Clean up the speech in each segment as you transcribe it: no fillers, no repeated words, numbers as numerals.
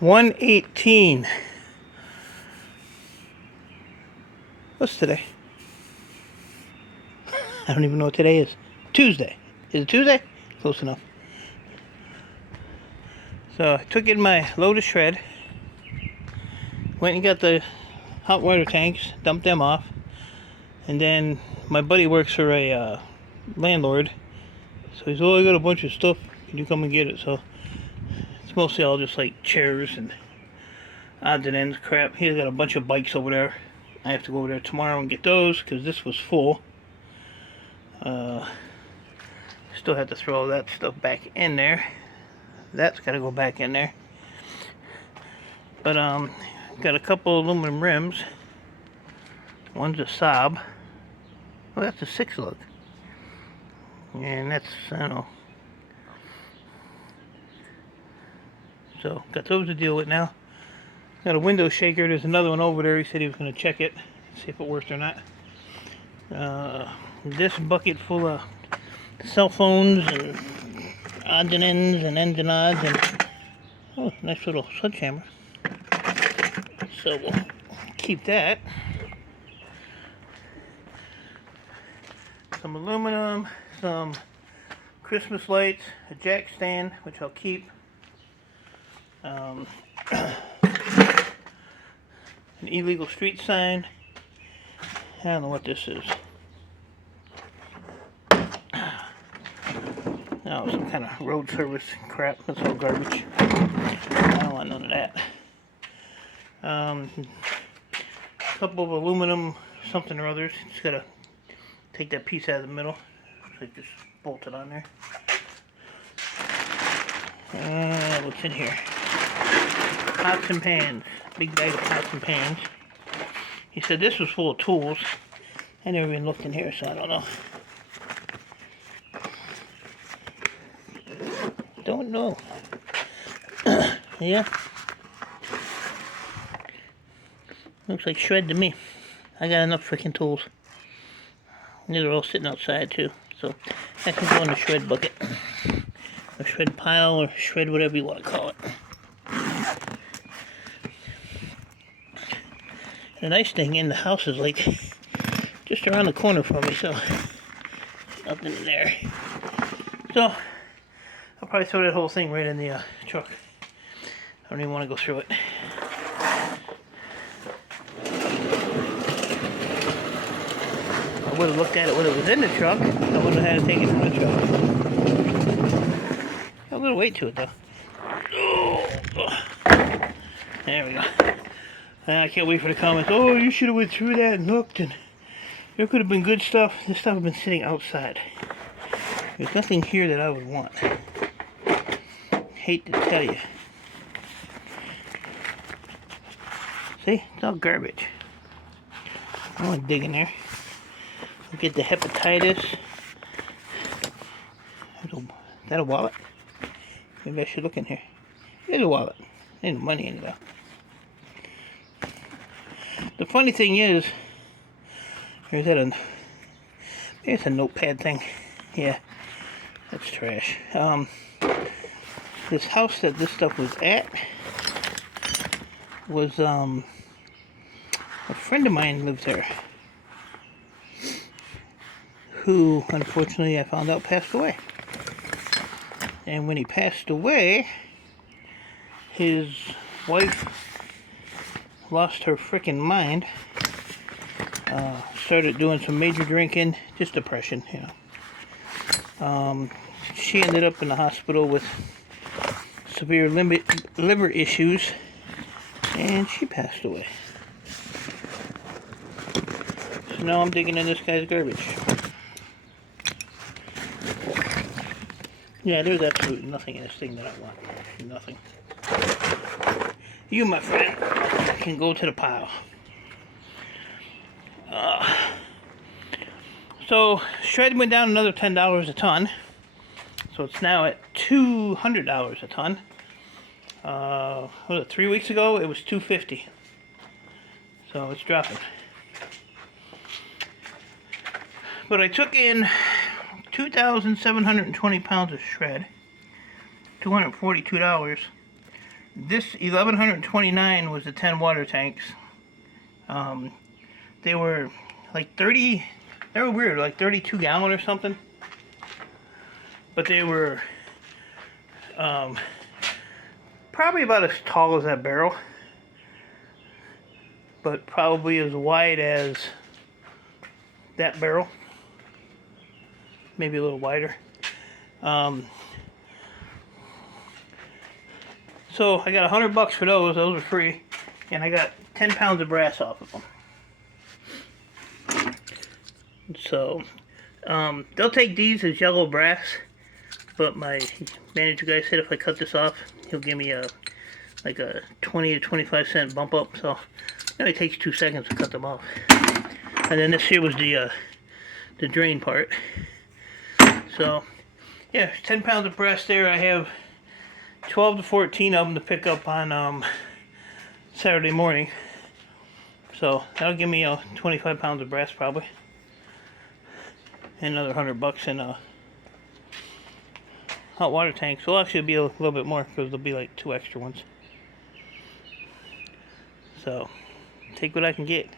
1:18. What's today? I don't even know what today is. Tuesday. Is it Tuesday? Close enough. So I took in my load of shred. Went and got the hot water tanks, dumped them off. And then my buddy works for a landlord. So he's, oh, I got a bunch of stuff. Can you come and get it? So it's mostly all just like chairs and odds and ends crap. He's got a bunch of bikes over there. I have to go over there tomorrow and get those because this was full. Still have to throw all that stuff back in there. That's got to go back in there. But got a couple aluminum rims. One's a Saab. Oh, that's a 6-lug. And that's, I don't know. So got those to deal with now. Got a window shaker. There's another one over there. He said he was going to check it, see if it worked or not. This bucket full of cell phones and odds and ends and odds, and oh, nice little sledgehammer. So we'll keep that. Some aluminum, some Christmas lights, a jack stand, which I'll keep. An illegal street sign. I don't know what this is. Oh, some kind of road service crap. That's all garbage. I don't want none of that. A couple of aluminum something or others. Just gotta take that piece out of the middle. Looks like just bolted on there. What's in here? Pots and pans. Big bag of pots and pans. He said this was full of tools. I never even looked in here, so I don't know. Don't know. Yeah. Looks like shred to me. I got enough freaking tools. These are all sitting outside too, so that can go in the shred bucket, or shred pile, or shred whatever you want to call it. The nice thing in the house is like just around the corner from me, so nothing in there. So I'll probably throw that whole thing right in the truck. I don't even want to go through it. I would have looked at it when it was in the truck. I wouldn't have had to take it from the truck. Got a little weight to it though. Oh. There we go. I can't wait for the comments. Oh, you should have went through that and looked, and there could have been good stuff. This stuff has been sitting outside. There's nothing here that I would want. Hate to tell you. See? It's all garbage. I want to dig in there. I'll get the hepatitis. Is that a wallet? Maybe I should look in here. There's a wallet. There's no money in it though. The funny thing is, there's that there's a notepad thing. Yeah, that's trash. This house that this stuff was at was a friend of mine lived there, who unfortunately I found out passed away. And when he passed away, his wife lost her freaking mind. Started doing some major drinking, just depression, you know. She ended up in the hospital with severe liver issues, and she passed away. So now I'm digging in this guy's garbage. Yeah, there's absolutely nothing in this thing that I want. Nothing. You, my friend, can go to the pile. So shred went down another $10 a ton. So it's now at $200 a ton. What was it, 3 weeks ago? It was $250. So it's dropping. But I took in 2,720 pounds of shred, $242. This 1129 was the 10 water tanks. They were like 30, they were weird, like 32 gallon or something. But they were probably about as tall as that barrel, but probably as wide as that barrel, maybe a little wider. So I got $100 for those. Those were free, and I got 10 pounds of brass off of them. So they'll take these as yellow brass, but my manager guy said if I cut this off, he'll give me like a 20 to 25 cent bump up. So it only takes 2 seconds to cut them off. And then this here was the drain part. So yeah, 10 pounds of brass there. I have 12 to 14 of them to pick up on Saturday morning. So that'll give me 25 pounds of brass probably. And another $100 in hot water tanks. So it'll actually be a little bit more because there'll be like 2 extra ones. So take what I can get.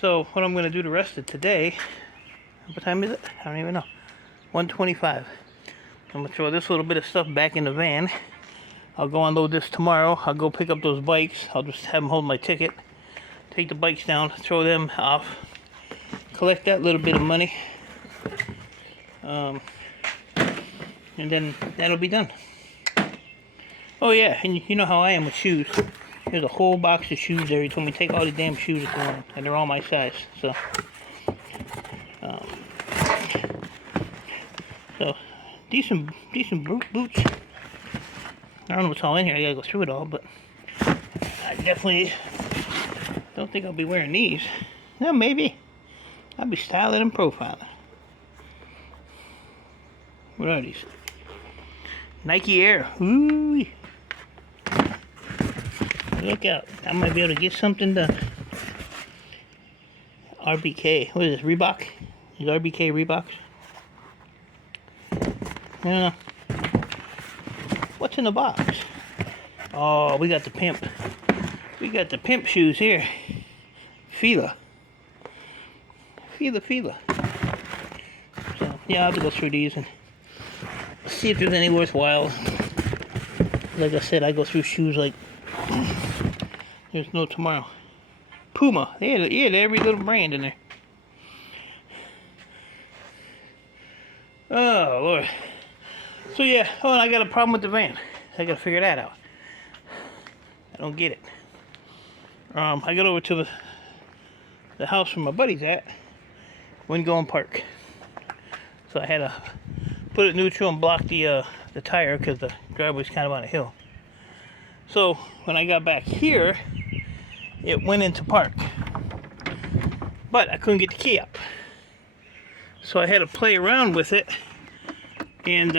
So what I'm going to do the rest of today, what time is it? I don't even know. 1:25. I'm going to throw this little bit of stuff back in the van. I'll go unload this tomorrow. I'll go pick up those bikes. I'll just have them hold my ticket. Take the bikes down, throw them off. Collect that little bit of money. And then that'll be done. Oh yeah, and you know how I am with shoes. There's a whole box of shoes there. He told me take all the damn shoes if you want, and they're all my size. So decent boots. I don't know what's all in here. I gotta go through it all, but I definitely don't think I'll be wearing these. No, maybe. I'll be styling and profiling. What are these? Nike Air. Ooh. Look out. I might be able to get something done. RBK. What is this? Reebok? Is RBK Reeboks? I don't know. What's in the box? Oh, we got the pimp. We got the pimp shoes here. Fila. Fila. So, yeah, I'll have to go through these and see if there's any worthwhile. Like I said, I go through shoes like there's no tomorrow. Puma. Yeah, every little brand in there. Oh, Lord. So, yeah. Oh, and I got a problem with the van. I got to figure that out. I don't get it. I got over to the house where my buddy's at. Wouldn't go and park. So I had to put it neutral and block the tire because the driveway's kind of on a hill. So when I got back here, it went into park. But I couldn't get the key up. So I had to play around with it. And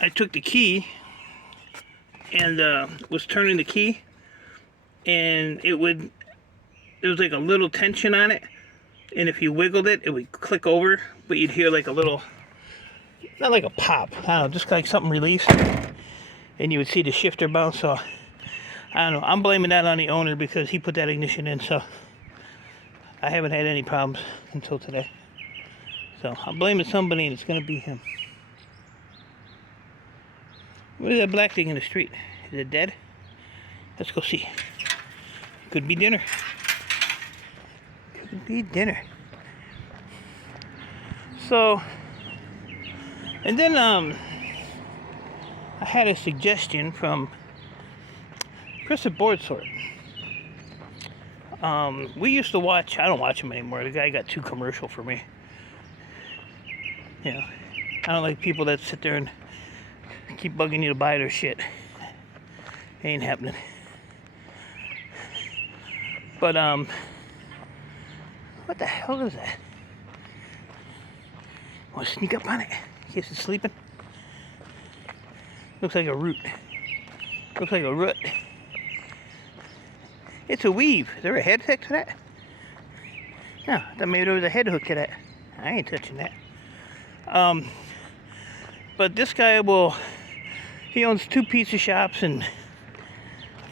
I took the key and was turning the key. And it was like a little tension on it. And if you wiggled it, it would click over, but you'd hear like a little, not like a pop, I don't know, just like something release. And you would see the shifter bounce. So I don't know, I'm blaming that on the owner because he put that ignition in. So I haven't had any problems until today. So I'm blaming somebody, and it's going to be him. What is that black thing in the street? Is it dead? Let's go see. Could be dinner. Could be dinner. So, and then I had a suggestion from Chris at Board Sort. We used to watch, I don't watch him anymore. The guy got too commercial for me. You know, I don't like people that sit there and keep bugging you to buy their shit. Ain't happening. But what the hell is that? Want to sneak up on it in case it's sleeping? Looks like a root. Looks like a root. It's a weave. Is there a head hook to that? No, I thought maybe there was a head hook to that. I ain't touching that. But this guy will he owns 2 pizza shops and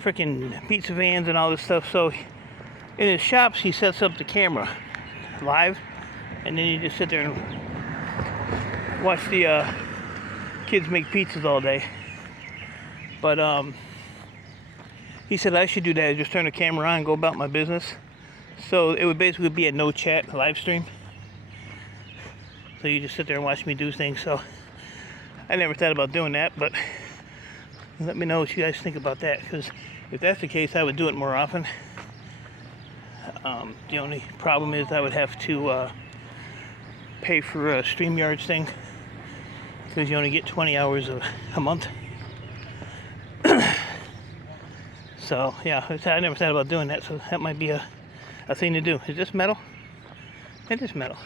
freaking pizza vans and all this stuff. So in his shops, he sets up the camera live, and then you just sit there and watch the kids make pizzas all day. But he said I should do that, just turn the camera on and go about my business. So it would basically be a no chat live stream. So you just sit there and watch me do things. So I never thought about doing that, but let me know what you guys think about that, because if that's the case, I would do it more often. The only problem is I would have to pay for a StreamYards thing, because you only get 20 hours a month. So yeah, I never thought about doing that, so that might be a thing to do. Is this metal? It is metal.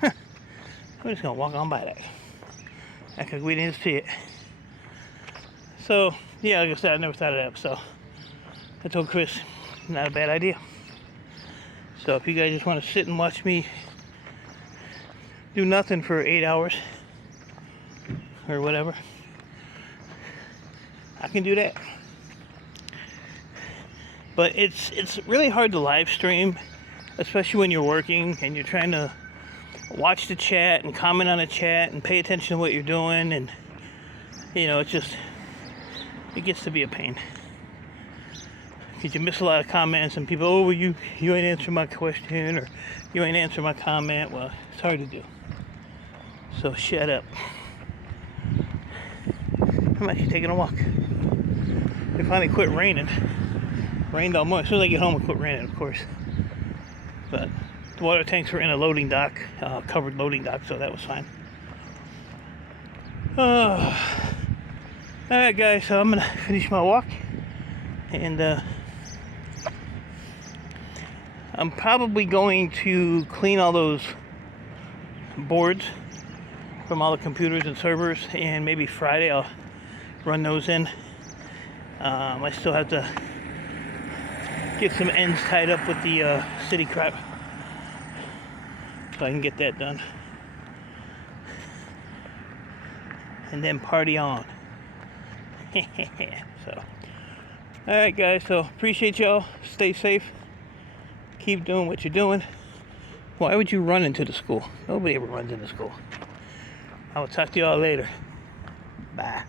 Huh. I'm just gonna walk on by that, because we didn't see it. So yeah, like I said, I never thought of that. So I told Chris, not a bad idea. So if you guys just want to sit and watch me do nothing for 8 hours or whatever, I can do that. But it's really hard to live stream, especially when you're working and you're trying to watch the chat and comment on the chat and pay attention to what you're doing, and you know, it gets to be a pain, because you miss a lot of comments and people, oh, well, you ain't answering my question, or you ain't answering my comment. Well, it's hard to do. So shut up. I'm actually taking a walk. It finally quit raining. Rained all morning. As soon as I get home, it quit raining, of course. But the water tanks were in a loading dock, covered loading dock, so that was fine. Alright guys, so I'm gonna finish my walk, and I'm probably going to clean all those boards from all the computers and servers, and maybe Friday I'll run those in. I still have to get some ends tied up with the city crap, so I can get that done, and then party on. So alright guys, so appreciate y'all. Stay safe, keep doing what you're doing. Why would you run into the school? Nobody ever runs into school. I will talk to y'all later. Bye.